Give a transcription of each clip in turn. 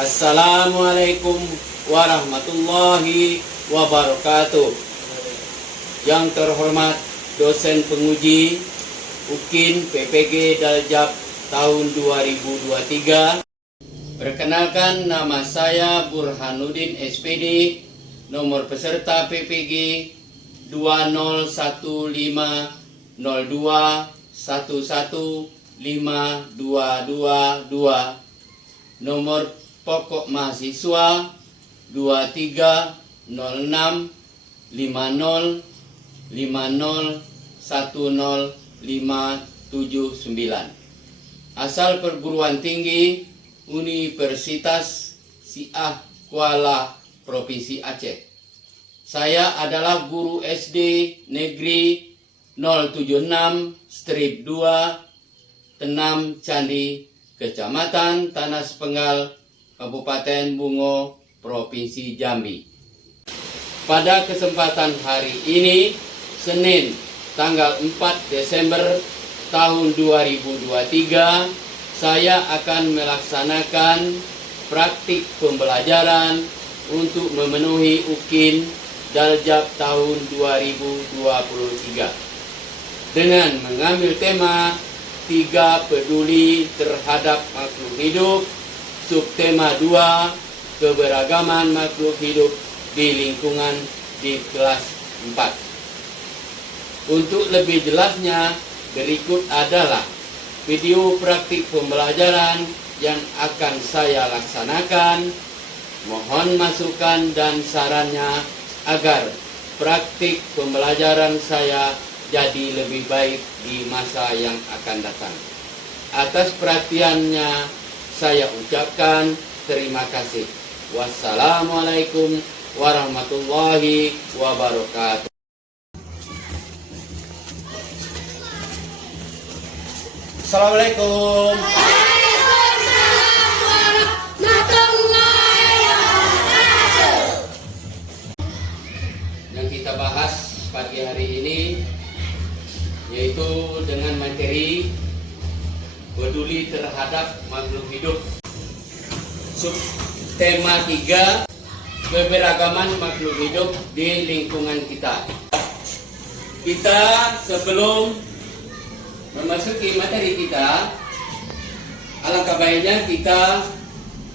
Assalamualaikum warahmatullahi wabarakatuh. Yang terhormat dosen penguji UKIN PPG Daljab tahun 2023. Perkenalkan, nama saya Burhanuddin SPD, nomor peserta PPG 20151115222, nomor pokok mahasiswa 230650501059. Asal perguruan tinggi Universitas Syiah Kuala, Provinsi Aceh. Saya adalah guru SD Negeri 076/2 Tenam Candi, Kecamatan Tanah Sepenggal, Kabupaten Bungo, Provinsi Jambi. Pada kesempatan hari ini, Senin tanggal 4 Desember tahun 2023, saya akan melaksanakan praktik pembelajaran untuk memenuhi UKIN Daljab tahun 2023 dengan mengambil tema 3 peduli terhadap makhluk hidup, subtema 2 keberagaman makhluk hidup di lingkungan di kelas 4. Untuk lebih jelasnya, berikut adalah video praktik pembelajaran yang akan saya laksanakan. Mohon masukan dan sarannya agar praktik pembelajaran saya jadi lebih baik di masa yang akan datang. Atas perhatiannya saya ucapkan terima kasih. Wassalamualaikum warahmatullahi wabarakatuh. Assalamualaikum. Yang kita bahas pagi hari ini yaitu dengan materi peduli terhadap makhluk hidup. Subtema 3 keberagaman makhluk hidup di lingkungan kita. Kita sebelum memasuki materi kita, alangkah baiknya kita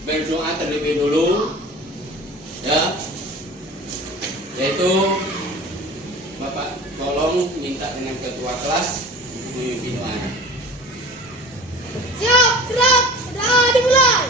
berdoa terlebih dulu, ya. Yaitu Bapak tolong minta dengan ketua kelas memimpin doa. Siap, gerak, sudah dimulai.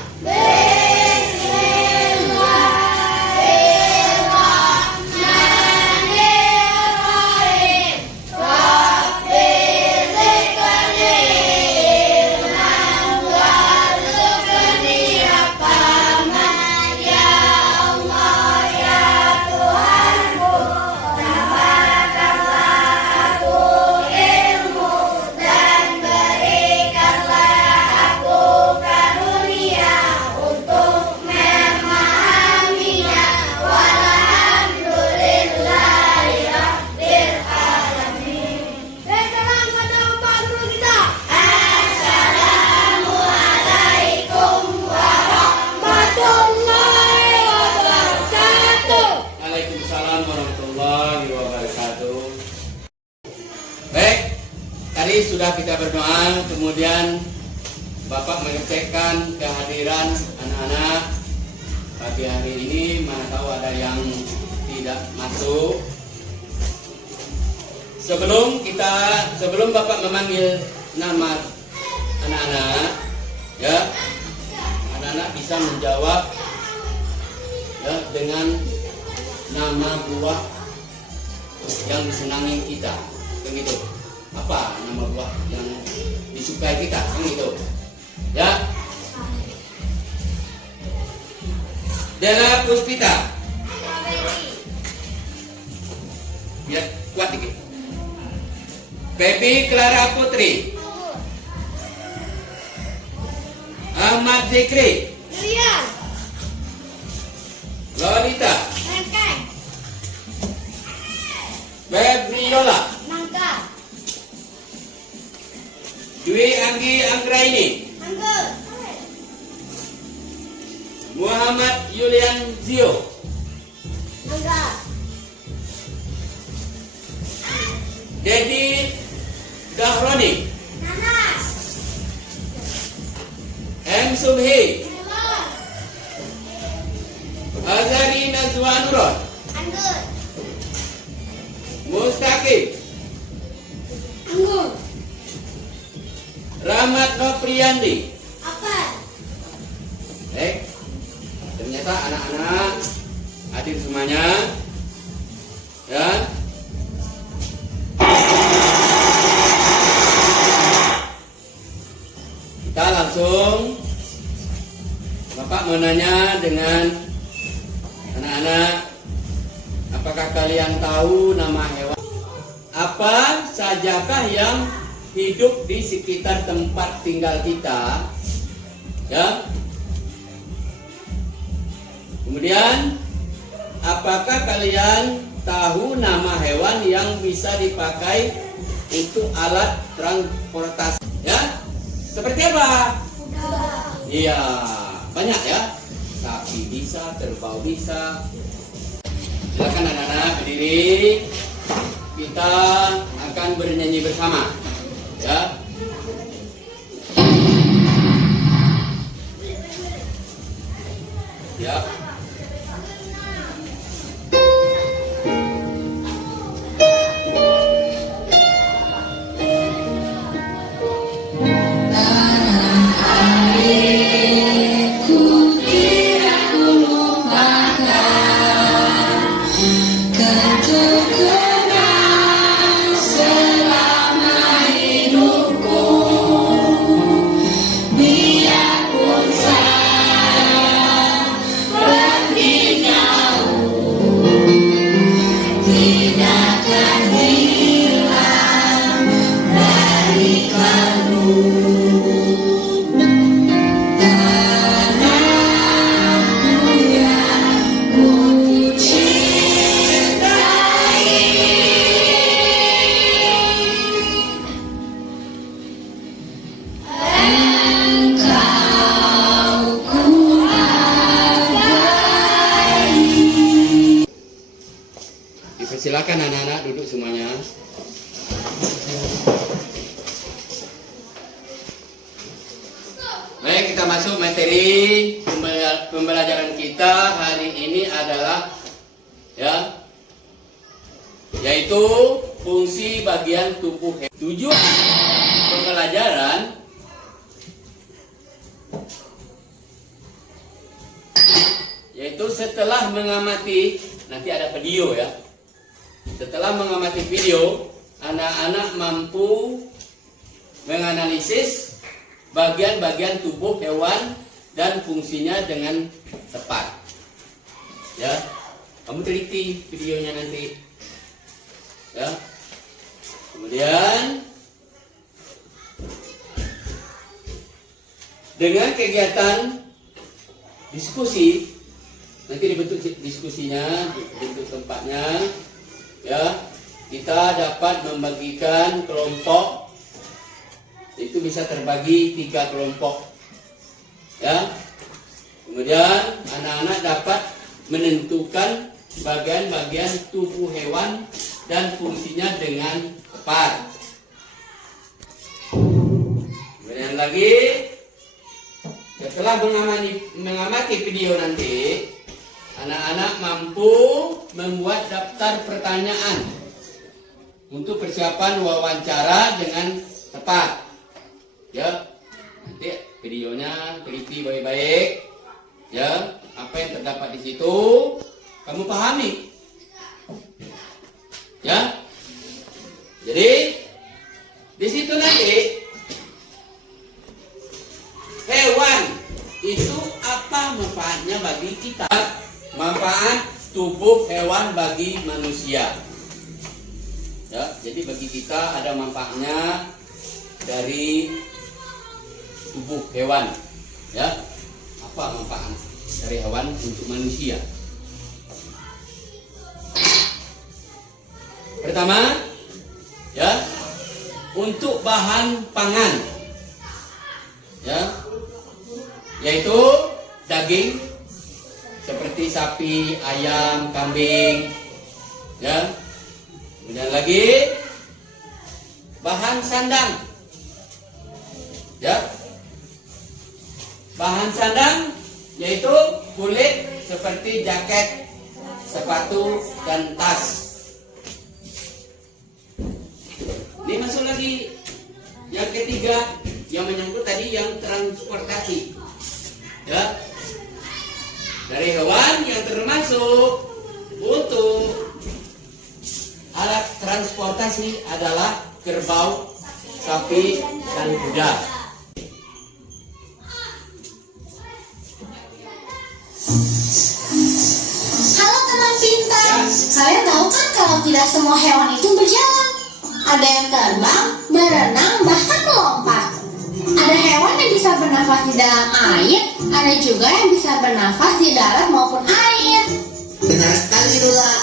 Sudah kita berdoa, kemudian Bapak mengecekkan kehadiran anak-anak pagi hari ini, mana tahu ada yang tidak masuk. Sebelum Bapak memanggil nama anak-anak, ya, anak-anak bisa menjawab, ya, dengan nama buah yang disenangi kita, begitu. Apa nama buah yang disukai kita, kan gitu, ya. Della Puspita, biar kuat dikit. Pepi Clara Putri, Ahmad Zikri, Lolita, Febriola, Dwi Anggi Anggraini, Muhammad Yulian Zio. Angga. Dedi Dahroni. Nanas. M. Subhi. Melon. Azari Nazwanuron. Anggur. Mustaqim. Anggur. Rahmat Nopriyandi. Apel. Ternyata anak-anak hadir semuanya. Ya. Kita langsung, Bapak mau nanya dengan anak-anak, apakah kalian tahu nama hewan? Apa sajakah yang hidup di sekitar tempat tinggal kita? Ya. Kemudian, apakah kalian tahu nama hewan yang bisa dipakai untuk alat transportasi? Ya, seperti apa? Kuda. Iya, banyak ya. Sapi bisa, kerbau bisa. Silakan anak-anak berdiri. Kita akan bernyanyi bersama. Ya. Ya. Silakan anak-anak duduk semuanya. Baik, kita masuk materi pembelajaran kita hari ini adalah ya, yaitu fungsi bagian tubuh hewan. Tujuan pembelajaran yaitu setelah mengamati, nanti ada video ya. Setelah mengamati video, anak-anak mampu menganalisis bagian-bagian tubuh hewan dan fungsinya dengan tepat. Ya, kamu teliti videonya nanti. Ya. Kemudian dengan kegiatan diskusi, nanti dibentuk diskusinya, dibentuk tempatnya. Ya, kita dapat membagikan kelompok, itu bisa terbagi 3 kelompok. Ya, kemudian anak-anak dapat menentukan bagian-bagian tubuh hewan dan fungsinya dengan tepat. Kemudian lagi, setelah mengamati video nanti, anak-anak mampu membuat daftar pertanyaan untuk persiapan wawancara dengan tepat. Ya, nanti videonya teliti baik-baik. Ya, apa yang terdapat di situ kamu pahami. Ya, jadi di situ nanti hewan itu apa manfaatnya bagi kita? Manfaat tubuh hewan bagi manusia. Ya, jadi bagi kita ada manfaatnya dari tubuh hewan. Ya, apa manfaat dari hewan untuk manusia? Pertama, ya, untuk bahan pangan. Ya, yaitu daging, seperti sapi, ayam, kambing. Ya. Kemudian lagi bahan sandang. Ya. Bahan sandang yaitu kulit seperti jaket, sepatu, dan tas. Ini masuk lagi yang ketiga yang menyangkut tadi yang transportasi. Ya. Dari hewan yang termasuk untuk alat transportasi adalah kerbau, sapi, dan kuda. Halo teman pintar, kalian tahu kan kalau tidak semua hewan itu berjalan? Ada yang terbang, berenang, bahkan melompat. Ada hewan yang bisa bernafas di dalam air, ada juga yang bisa bernafas di darat maupun air. Benar sekali, Lula.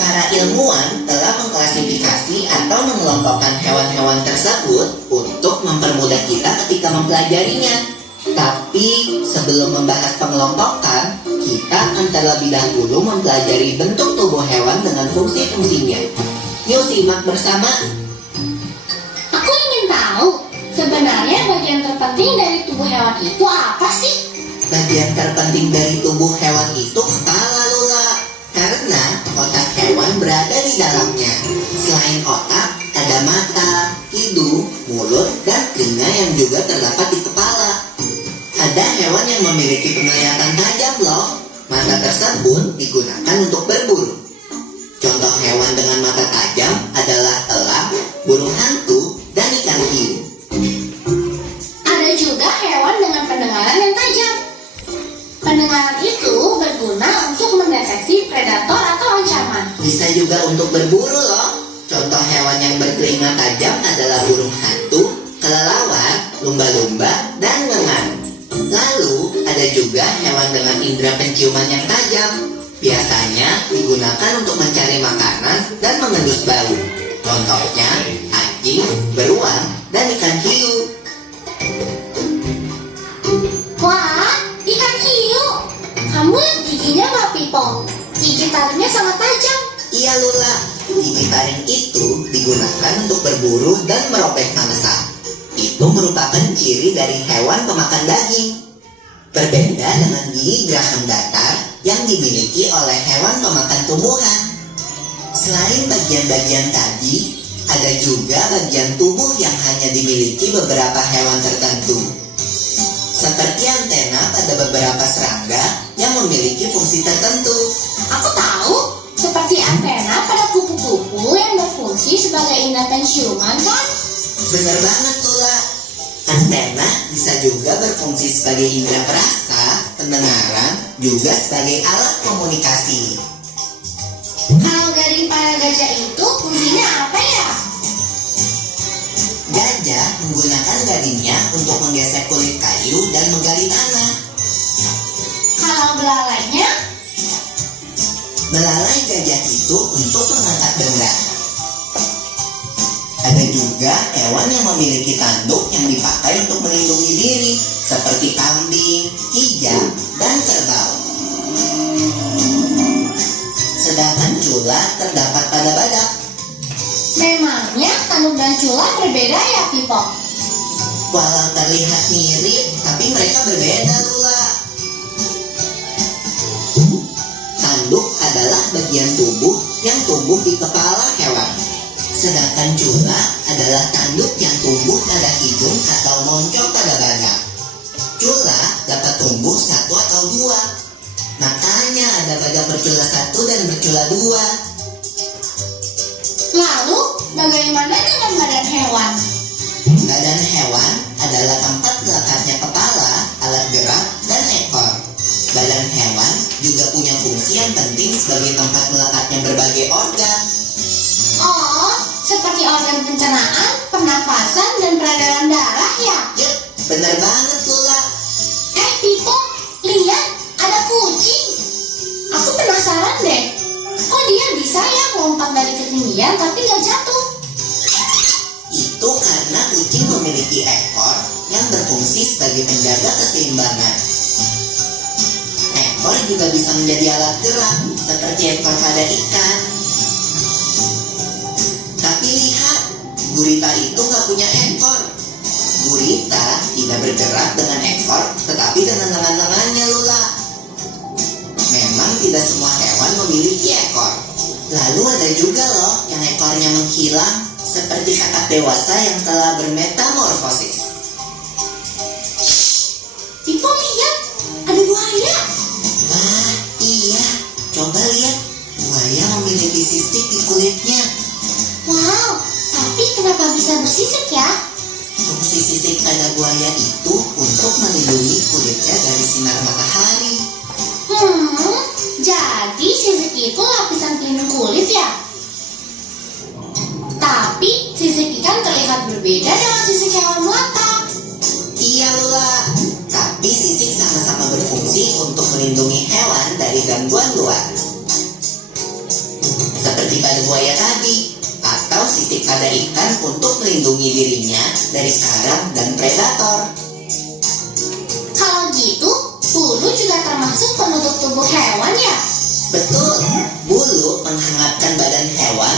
Para ilmuwan telah mengklasifikasi atau mengelompokkan hewan-hewan tersebut untuk mempermudah kita ketika mempelajarinya. Tapi sebelum membahas pengelompokan, kita akan terlebih dahulu mempelajari bentuk tubuh hewan dengan fungsi-fungsinya. Yuk simak bersama. Aku ingin tahu, sebenarnya bagian terpenting dari tubuh hewan itu apa sih? Bagian terpenting dari tubuh hewan itu kepala, Lula. Karena otak hewan berada di dalamnya. Selain otak, ada mata, hidung, mulut, dan telinga yang juga terdapat di kepala. Ada hewan yang memiliki penglihatan tajam loh. Mata tersebut digunakan untuk berburu. Contoh hewan dengan mata tajam adalah elang, burung hantu, dan ikan hiu. Ada juga hewan dengan pendengaran yang tajam. Pendengaran itu berguna untuk mendeteksi predator atau ancaman. Bisa juga untuk berburu loh. Contoh hewan yang bertelinga tajam adalah burung hantu, kelelawar, lumba-lumba, dan ngengat. Lalu ada juga hewan dengan indera penciuman yang tajam. Biasanya digunakan untuk mencari makanan dan mengendus bau. Contohnya anjing, beruang, dan ikan hiu. Wah, ikan hiu. Kamu lihat giginya nggak, Pipo? Gigi taringnya sangat tajam. Iya, Lula, gigi taring itu digunakan untuk berburu dan merobek mangsa. Itu merupakan ciri dari hewan pemakan daging. Berbeda dengan gigi geraham datar yang dimiliki oleh hewan pemakan tumbuhan. Selain bagian-bagian tadi, ada juga bagian tubuh yang hanya dimiliki beberapa hewan tertentu. Seperti antena pada beberapa serangga yang memiliki fungsi tertentu. Aku tahu, seperti antena pada kupu-kupu yang berfungsi sebagai indera penciuman kan? Bener banget, Lula. Antena bisa juga berfungsi sebagai indera perasa, pendengaran, juga sebagai alat komunikasi. Kalau garing pada gajah itu fungsinya apa ya? Gajah menggunakan garingnya untuk menggesek kulit kayu dan menggali tanah. Kalau belalainya? Belalai gajah itu untuk mengangkat benda. Ada juga hewan yang memiliki tanduk yang dipakai untuk melindungi diri, seperti kambing, hijau, dan kerbau. Sedangkan cula terdapat pada badak. Memangnya tanduk dan cula berbeda ya, Pipo? Walau terlihat mirip, tapi mereka berbeda, Lula. Tanduk adalah bagian tubuh yang tumbuh di kepala hewan. Sedangkan cula adalah tanduk yang tumbuh pada hidung atau moncong pada badak. Cula dapat tumbuh satu atau dua. Makanya ada badak bercula satu dan bercula dua. Lalu, bagaimana dengan badan hewan? Badan hewan adalah tempat letaknya kepala, alat gerak, dan ekor. Badan hewan juga punya fungsi yang penting sebagai tempat melekatnya berbagai organ. Oh, seperti organ pencernaan, pernafasan, dan peredaran darah ya? Yep, benar banget, Lula. Pipo, lihat, ada kucing. Aku penasaran deh, kok dia bisa ya melompat dari ketinggian tapi nggak jatuh? Itu karena kucing memiliki ekor yang berfungsi sebagai penjaga keseimbangan. Ekor juga bisa menjadi alat gerak, seperti ekor pada ikan. Tapi lihat, gurita itu nggak punya ekor. Gurita tidak bergerak dengan ekor, tetapi dengan lengan-lengannya, Lula. Memang tidak semua hewan memiliki ekor. Lalu ada juga loh yang ekornya menghilang, seperti kakak dewasa yang telah bermetamorfosis. Pipo, lihat, ada buaya. Wah, iya. Coba lihat, buaya memiliki sisik di kulitnya. Wow, tapi kenapa bisa bersisik ya? Fungsi sisik pada buaya itu untuk melindungi kulitnya dari sinar matahari. Jadi sisik itu lapisan pelindung kulit ya? Tapi sisik ikan terlihat berbeda dengan sisik hewan melata. Iya, Lula. Tapi sisik sama-sama berfungsi untuk melindungi hewan dari gangguan luar. Seperti pada buaya tadi, atau sisik pada ikan untuk melindungi dirinya dari sarang dan predator. Kalau gitu, bulu juga termasuk penutup tubuh hewan ya? Betul, bulu menghangatkan badan hewan,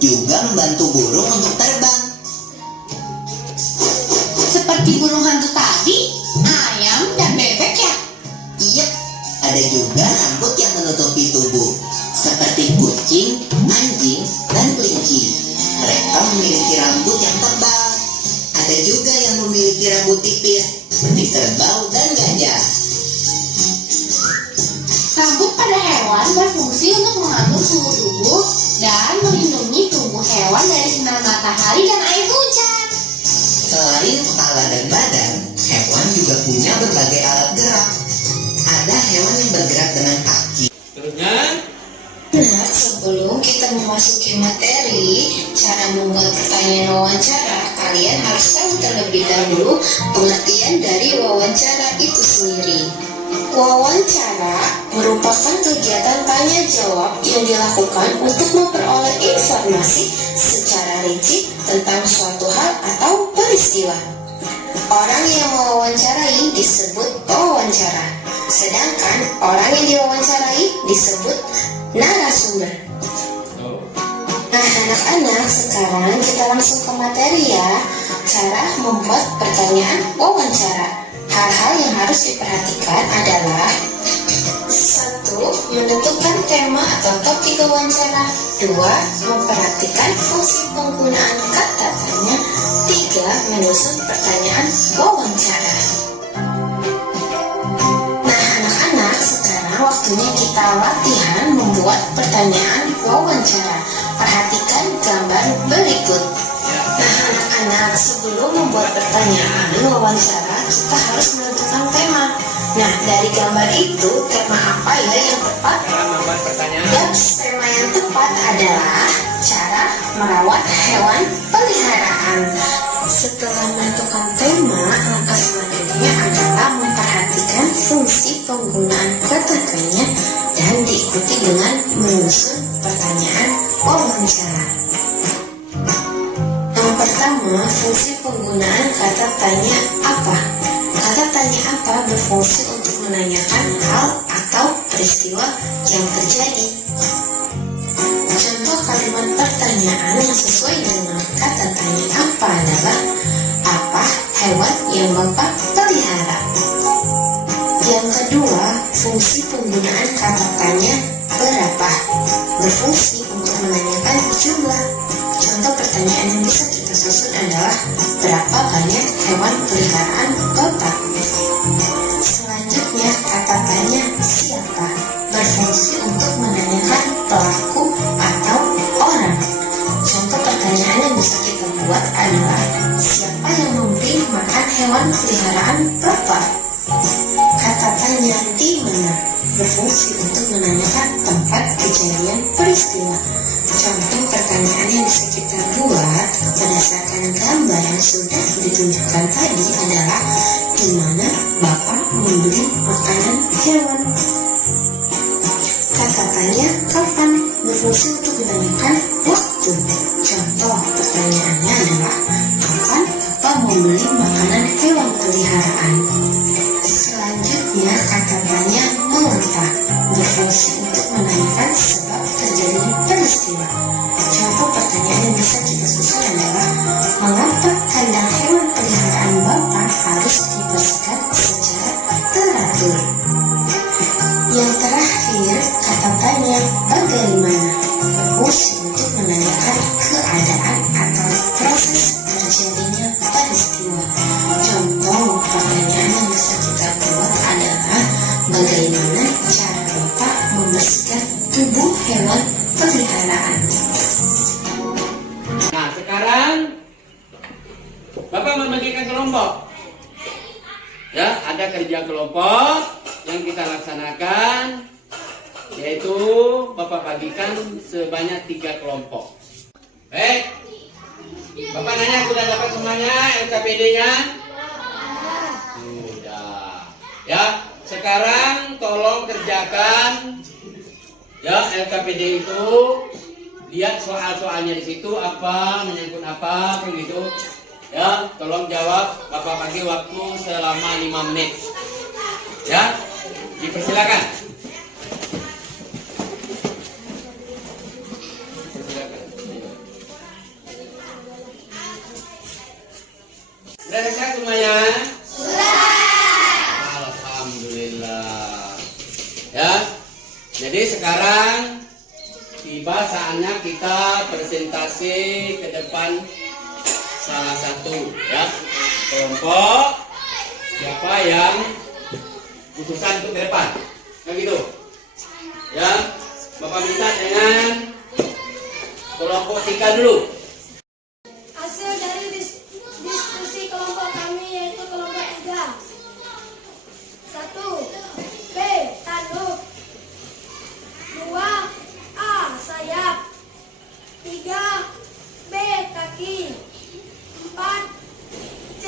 juga membantu burung untuk terbang. Seperti burung hantu tadi, ayam dan bebek ya? Iya, ada juga rambut yang menutupi tubuh, seperti kucing, anjing, dan kelinci. Mereka memiliki rambut yang tebal. Ada juga yang memiliki rambut tipis, seperti kerbau dan gajah. Rambut pada hewan berfungsi untuk mengatur suhu tubuh dan melindungi tubuh hewan dari sinar matahari dan air hujan. Selain kepala dan badan, hewan juga punya berbagai alat gerak. Ada hewan yang bergerak dengan kaki. Terusnya, Nah, sebelum kita memasuki materi cara membuat pertanyaan wawancara, kalian harus tahu terlebih dahulu pengertian dari wawancara itu sendiri. Wawancara merupakan kegiatan tanya jawab yang dilakukan untuk memperoleh informasi secara rinci tentang suatu hal atau peristiwa. Orang yang mewawancarai disebut pewawancara, sedangkan orang yang diwawancarai disebut narasumber. Nah, anak-anak, sekarang kita langsung ke materi ya. Cara membuat pertanyaan wawancara. Hal-hal yang harus diperhatikan adalah 1. Menentukan tema atau topik wawancara. 2. Memperhatikan fungsi penggunaan kata tanya. 3. Menyusun pertanyaan wawancara. Nah, anak-anak, sekarang waktunya kita latihan membuat pertanyaan wawancara. Perhatikan gambar berikut. Nah, anak-anak, sebelum membuat pertanyaan wawancara, kita harus menentukan tema. Nah, dari gambar itu, tema apa ya yang tepat? membuat pertanyaan. Dan tema yang tepat adalah cara merawat hewan peliharaan. Setelah menentukan tema, langkah selanjutnya adalah memperhatikan fungsi penggunaan kata tanya dan diikuti dengan menyusun pertanyaan wawancara. Yang pertama, fungsi penggunaan kata tanya apa? Kata tanya apa berfungsi untuk menanyakan hal atau peristiwa yang terjadi. Contoh kalimat pertanyaan yang sesuai dengan kata tanya apa adalah, apa hewan yang Bapak pelihara? Yang kedua, fungsi penggunaan kata tanya berapa berfungsi untuk menanyakan jumlah. Contoh pertanyaan yang bisa kita susun adalah, berapa banyak hewan peliharaan Bapak? Selanjutnya, kata tanya siapa berfungsi untuk menanyakan pelaku atau orang. Contoh pertanyaan yang bisa kita buat adalah, siapa yang memberi makan hewan peliharaan Bapak? Kata tanya di mana berfungsi untuk menanyakan tempat kejadian peristiwa. Contoh pertanyaan yang bisa kita buat berdasarkan gambar yang sudah ditunjukkan tadi adalah, di mana Bapak membeli makanan hewan? Kata tanya kapan berfungsi untuk menanyakan waktu. Contoh pertanyaannya adalah, kapan Bapak mau membeli makanan hewan peliharaan. Selanjutnya kata tanya mengapa berfungsi untuk menanyakan sebab terjadinya peristiwa. Contoh pertanyaan yang bisa kita susun adalah mengapa kandang hewan peliharaan Bapak harus dibersihkan secara teratur. Yang terakhir kata tanya bagaimana berfungsi untuk menanyakan keadaan atau proses terjadinya peristiwa. Contoh pertanyaan yang bisa kita buat adalah bagaimana cara Bapak membersihkan tubuh hewan peliharaan. Nah, sekarang Bapak membagikan kelompok. Ya, ada kerja kelompok yang kita laksanakan, yaitu Bapak bagikan sebanyak 3 kelompok. Baik, Bapak nanya sudah dapat semuanya LKPD-nya? Sudah. Ya, sekarang tolong kerjakan ya LKPD itu. Lihat soal-soalnya di situ apa, menyangkut apa, kayak gitu. Ya, tolong jawab. Bapak bagi waktu selama 5 menit. Ya, dipersilakan. Sudah selesai semuanya? Sudah. Alhamdulillah. Ya, jadi sekarang tiba saatnya kita presentasi ke depan salah satu ya kelompok siapa yang khususan untuk ke depan, kan gitu ya. Bapak minta dengan kelompok 3 dulu. Hasil dari diskusi kelompok kami yaitu kelompok 3. 1. B. Tanduk. 2. A. Sayap. 3. B. Kaki. 4. C.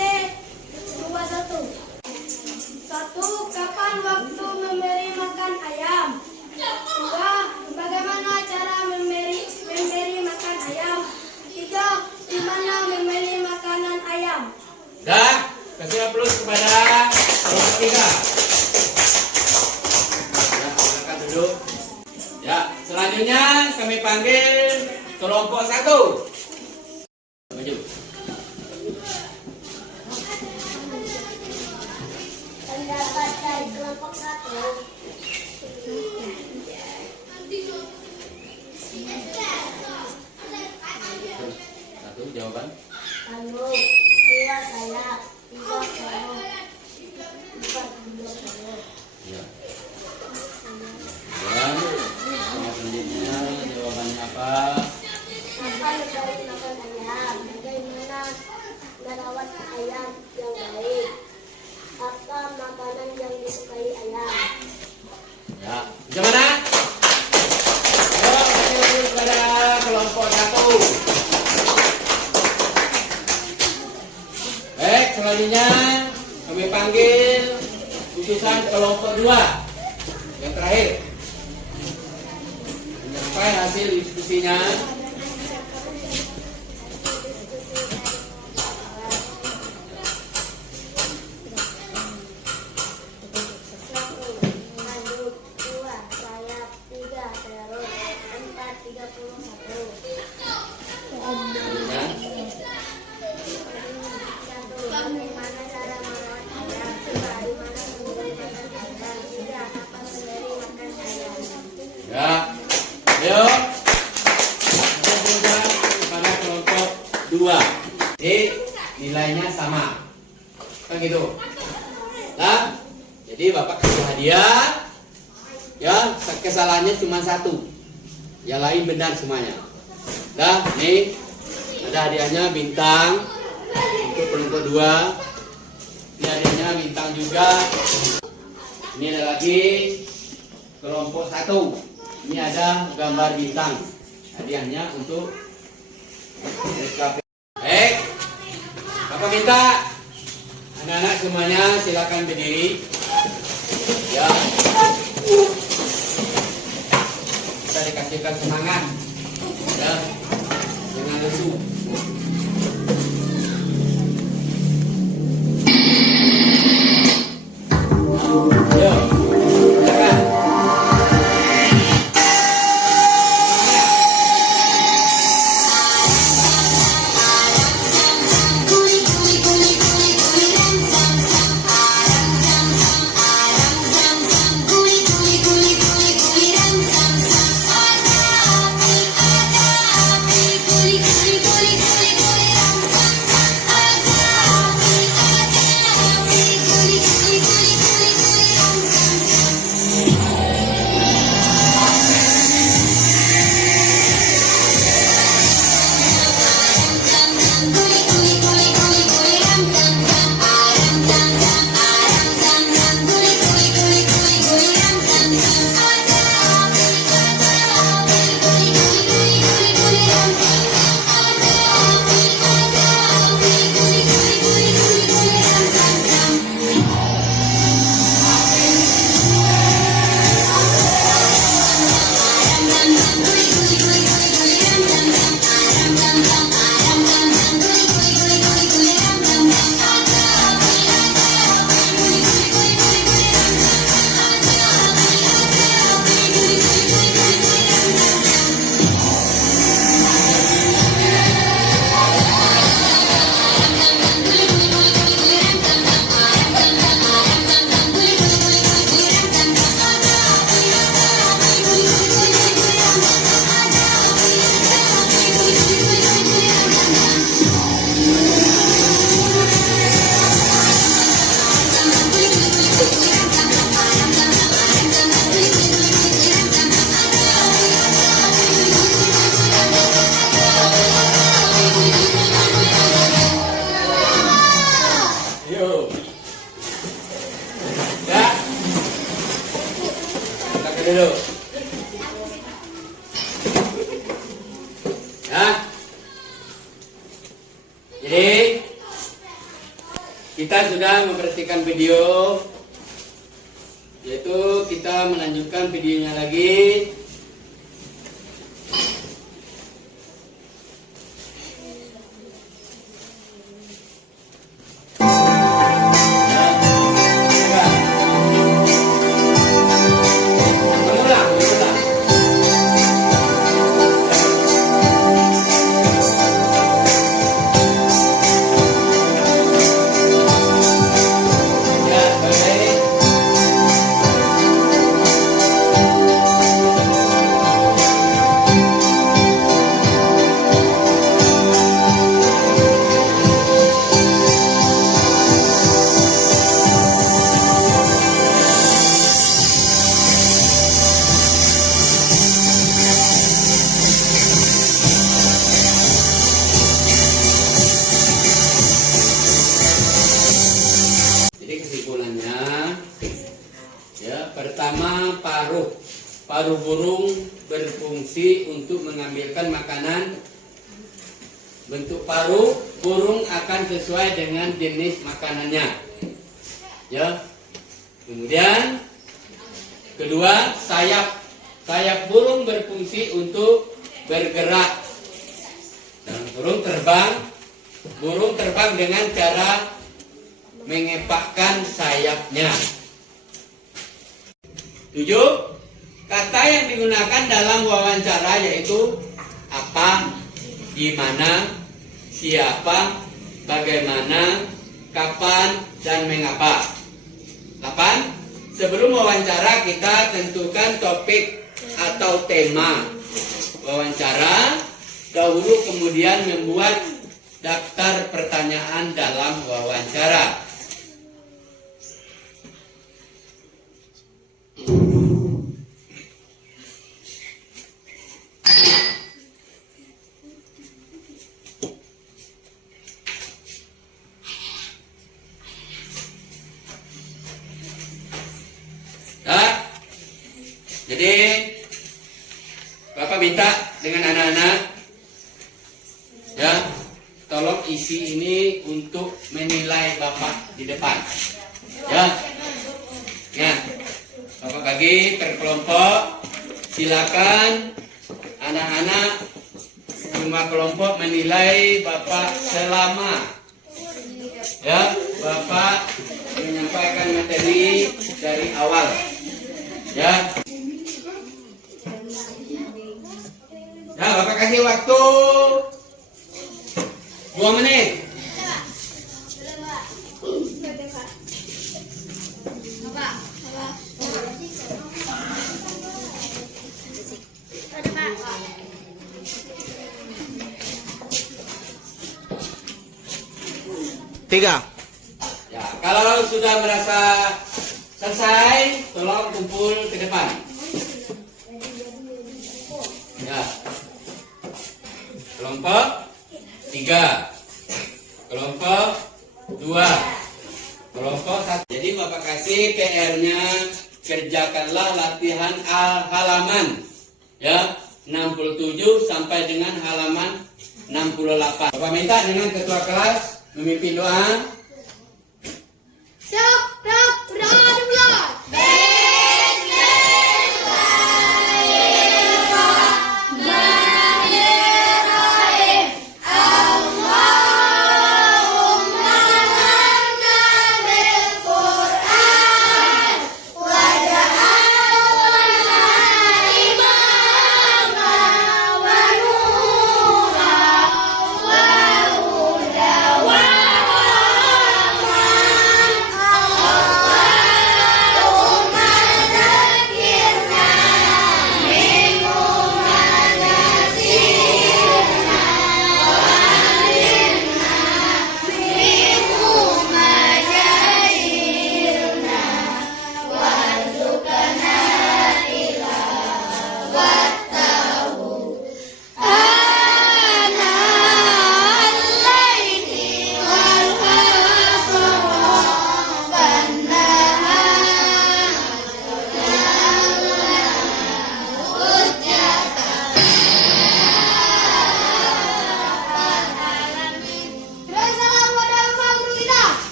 21. 1. Kapan waktu memberi makan ayam? 2. Bagaimana cara memberi makan ayam? 3. Di mana membeli makanan ayam? Dan kasih aplaus kepada kelompok 3. Ya, silakan duduk. Ya, selanjutnya kami panggil kelompok 1. Maju. Pendapat dari kelompok 1. Satu jawaban. Tanduk. 2. Sayap. 3. Korok. 4. Bulu. Ya. Dan selanjutnya jawabannya apa? Kapan memberi makan ayam? Bagaimana merawat ayam yang baik? Apa makanan yang disukai ayam? Ya. Gimana? Ayo kasih aplaus kepada kelompok 1. Baik, selanjutnya kami panggil utusan kelompok 2 yang terakhir sampai hasil diskusinya. Tanduk. 2. Sayap. 3. Terus. 4. 31. Selanjutnya, 1. Bagaimana cara merawat ayam? 2. Di mana memberi makan ayam? 3. Kapan memberi makan ayam? ya, ayo utusan kepada kelompok 2. Nilainya sama, kan gitu. Nah, jadi Bapak kasih hadiah. Ya, kesalahannya cuma 1. Yang lain benar semuanya. Nah, nih ada hadiahnya bintang untuk kelompok 2. Ini hadiahnya bintang juga. Ini ada lagi kelompok 1. Ini ada gambar bintang. Hadiahnya untuk SKP. Baik, Bapak minta anak-anak semuanya silakan berdiri. Ya, kita dikasihkan semangat. Ya, jangan lesu. dulu. Ya. Jadi kita sudah memperhatikan video, yaitu kita melanjutkan videonya lagi. Jadi kesimpulannya, ya, pertama paruh burung berfungsi untuk mengambilkan makanan. Bentuk paruh burung akan sesuai dengan jenis makanannya. Ya. Kemudian kedua, sayap burung berfungsi untuk bergerak. Dan burung terbang dengan cara mengepakkan sayapnya. 7. Kata yang digunakan dalam wawancara yaitu apa, di mana, siapa, bagaimana, kapan, dan mengapa. 8. Sebelum wawancara kita tentukan topik atau tema wawancara dahulu, kemudian membuat daftar pertanyaan dalam wawancara. Jadi Bapak minta dengan anak-anak, ya, tolong isi ini untuk menilai Bapak di depan. Ya. Ya. Bapak bagi per kelompok. Silakan anak-anak semua kelompok menilai Bapak selama, ya, Bapak menyampaikan materi dari awal. Ya. Ya, Bapak kasih waktu 2 menit. Tiga. Ya, kalau sudah merasa selesai, tolong kumpul ke depan. Ya. Kelompok 3, kelompok 2, kelompok 1. Jadi Bapak kasih PR-nya, kerjakanlah latihan halaman, ya, 67 sampai dengan halaman 68. Bapak minta dengan ketua kelas memimpin doa.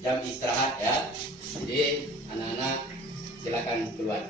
jam istirahat ya. Jadi anak-anak silakan keluar.